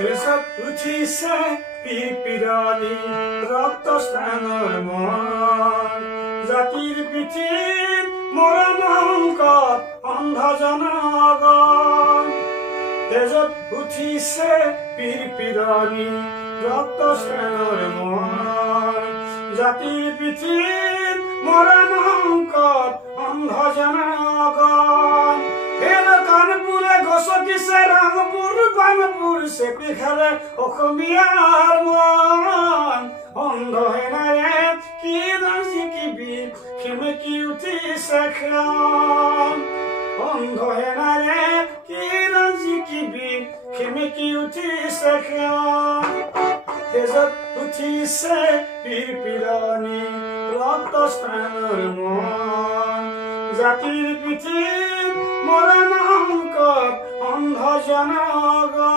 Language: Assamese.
তেজত উঠিছে পিৰপিৰানি ৰক্ত স্নানৰ মন জাতিৰ পিঠিত মৰণ সংকট অন্ধ জনগণ তেজত উঠিছে পিৰপিৰানি ৰক্ত স্নানৰ মন জাতিৰ পিঠিত মৰণ সংকট অন্ধ জনগণ কানপুৰে গছকিছে ৰাংপুৰ বানপুৰ চেপি খালে অসমীয়াৰ মন অন্ধ হেনাৰে কি জিকিবি সেমেকি উঠিছে খন অন্ধ হেনাৰে কি জিকিবি সেমেকি উঠিছে খন তেজত উঠিছে পিৰপিৰানি ৰক্ত স্নানৰ মন জাতিৰ পিঠিত মৰণ সংকট অন্ধ জনগণ